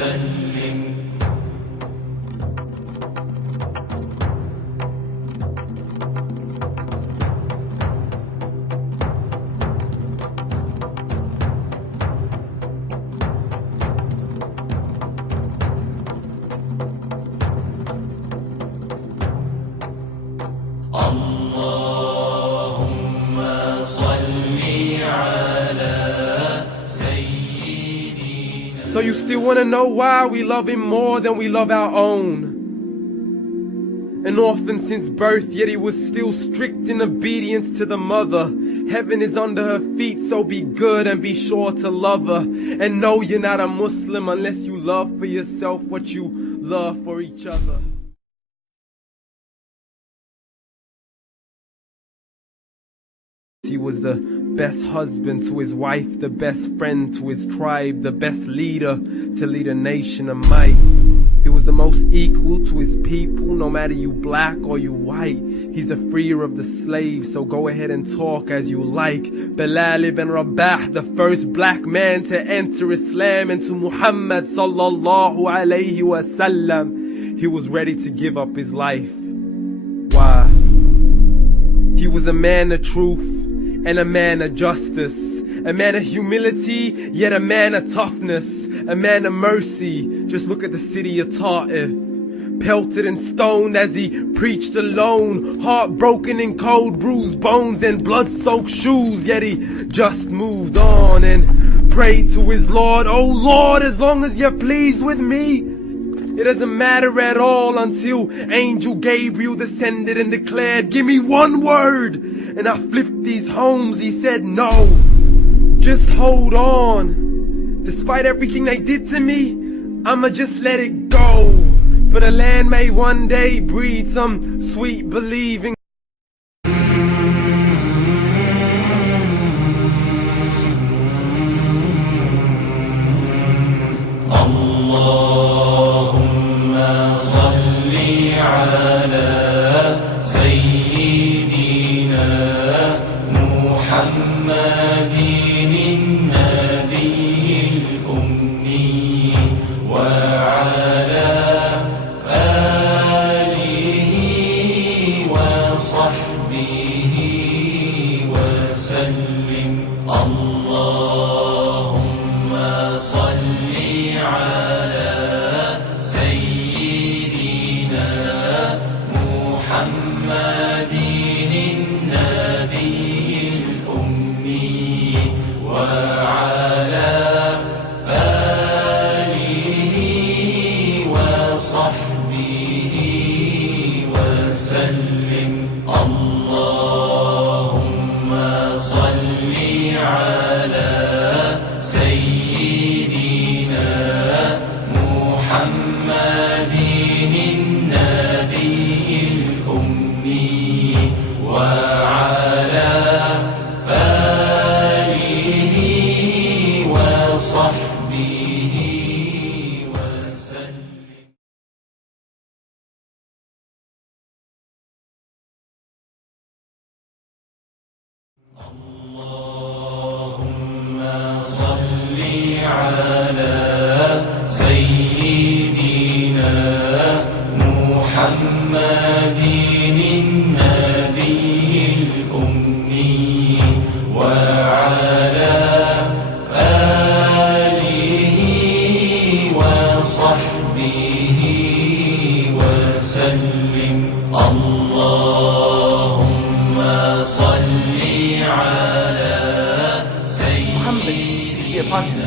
وسلم. اللهم صل على سيدنا. So you still want to know why we love him more than we love our own? An orphan since birth, yet he was still strict in obedience to the mother. Heaven is under her feet, so be good and be sure to love her. And know you're not a Muslim unless you love for yourself what you love for each other. He was the best husband to his wife, the best friend to his tribe, the best leader to lead a nation of might. He was the most equal to his people, no matter you black or you white. He's the freer of the slaves, so go ahead and talk as you like. Bilal ibn Rabah, the first black man to enter Islam into Muhammad sallallahu alayhi wasallam. He was ready to give up his life. Why? He was a man of truth and a man of justice, a man of humility, yet a man of toughness, a man of mercy. Just look at the city of Ta'if, pelted and stoned as he preached alone, heartbroken and cold, bruised bones and blood-soaked shoes, yet he just moved on and prayed to his Lord. Oh Lord, as long as you're pleased with me, it doesn't matter at all, until Angel Gabriel descended and declared, give me one word and I flipped these homes. He said, no, just hold on. Despite everything they did to me, I'ma just let it go. For the land may one day breed some sweet believing. اللهم صل على سيدنا محمد النبي الأمي وعلى آله وصحبه وسلم. اللهم صل على سيدنا محمد النبي الأمي وعلى آله وصحبه وسلم. اللهم صل على سيدنا محمد النبي الأمي وعلى آله وصحبه وسلم. اللهم صل على سيدنا محمد النبي الأمي وعلى آله وصحبه وسلم. اللهم صل على Muhammad, peace be upon him,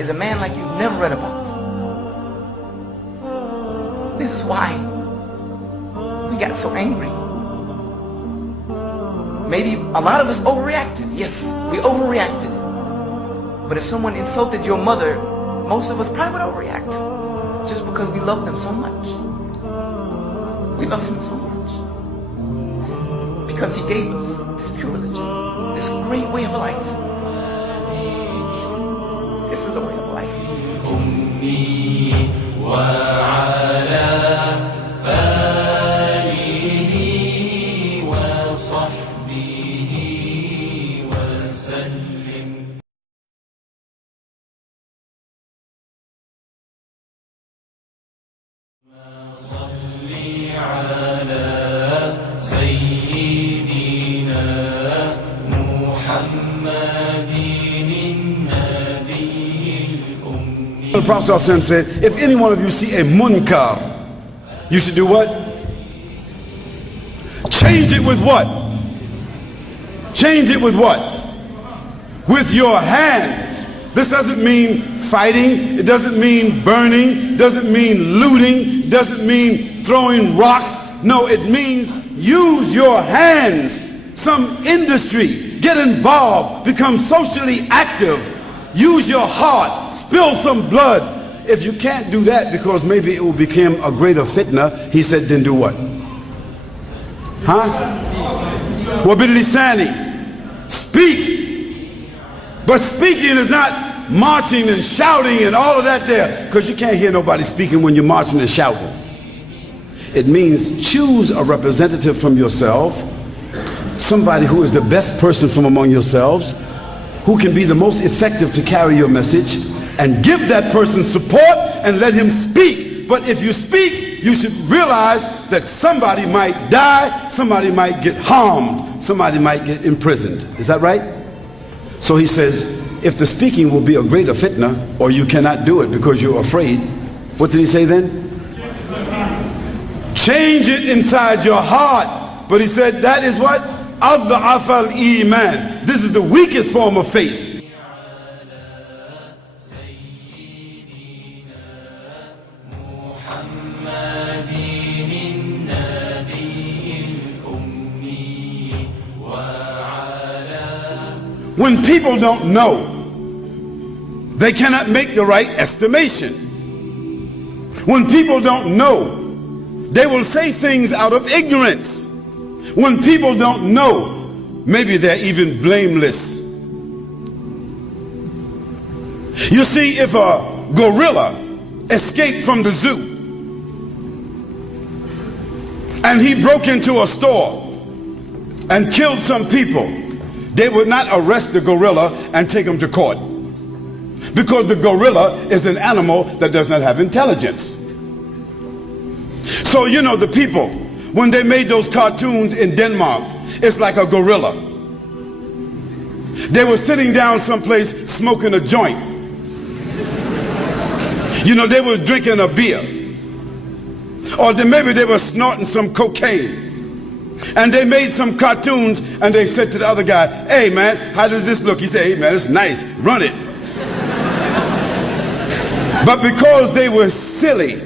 is a man like you've never read about. This is why we got so angry. Maybe a lot of us overreacted. Yes, we overreacted. But if someone insulted your mother, most of us probably would overreact, just because we love them so much. We love him so much because he gave us this pure religion, this great way of life. This is the way of life. صل على سيدنا محمد النبي الأمي. The Prophet ﷺ said, if any one of you see a munkar, you should do what? Change it with what? Change it with what? With your hands. This doesn't mean fighting. It doesn't mean burning. It doesn't mean looting. It doesn't mean throwing rocks. No, it means use your hands. Some industry. Get involved. Become socially active. Use your heart. Spill some blood. If you can't do that because maybe it will become a greater fitna, he said, then do what? Huh? وَبِاللِّسَانِ. Speak. But speaking is not marching and shouting and all of that there, because you can't hear nobody speaking when you're marching and shouting. It means choose a representative from yourself, somebody who is the best person from among yourselves, who can be the most effective to carry your message, and give that person support and let him speak. But if you speak, you should realize that somebody might die, somebody might get harmed, somebody might get imprisoned. Is that right? So he says, if the speaking will be a greater fitna, or you cannot do it because you're afraid, what did he say then? Change it inside your heart. But he said that is what? أَضْعَفَ الْإِيمَانِ. This is the weakest form of faith. When people don't know, they cannot make the right estimation. When people don't know, they will say things out of ignorance. When people don't know, maybe they're even blameless. You see, if a gorilla escaped from the zoo and he broke into a store and killed some people, they would not arrest the gorilla and take him to court, because the gorilla is an animal that does not have intelligence. So you know, the people, when they made those cartoons in Denmark, it's like a gorilla. They were sitting down someplace smoking a joint. You know, they were drinking a beer, or maybe they were snorting some cocaine. And they made some cartoons and they said to the other guy, hey man, how does this look? He said, hey man, it's nice, run it. But because they were silly,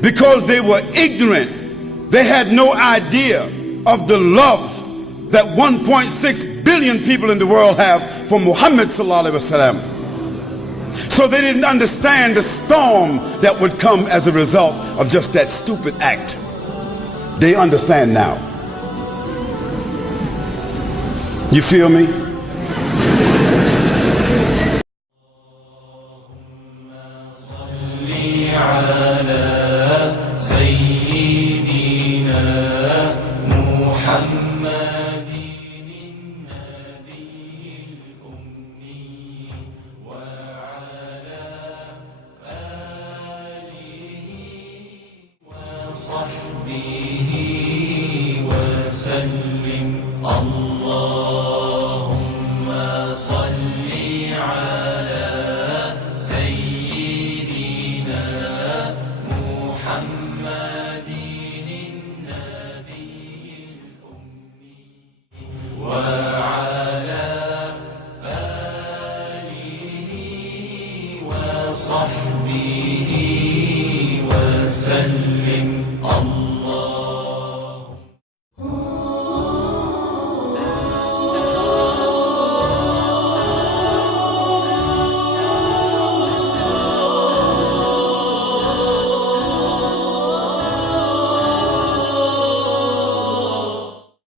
because they were ignorant, they had no idea of the love that 1.6 billion people in the world have for Muhammad ﷺ. So they didn't understand the storm that would come as a result of just that stupid act. They understand now. You feel me? اللهم صل على سيدنا محمد النبي الأمي وعلى آله وصحبه وسلم.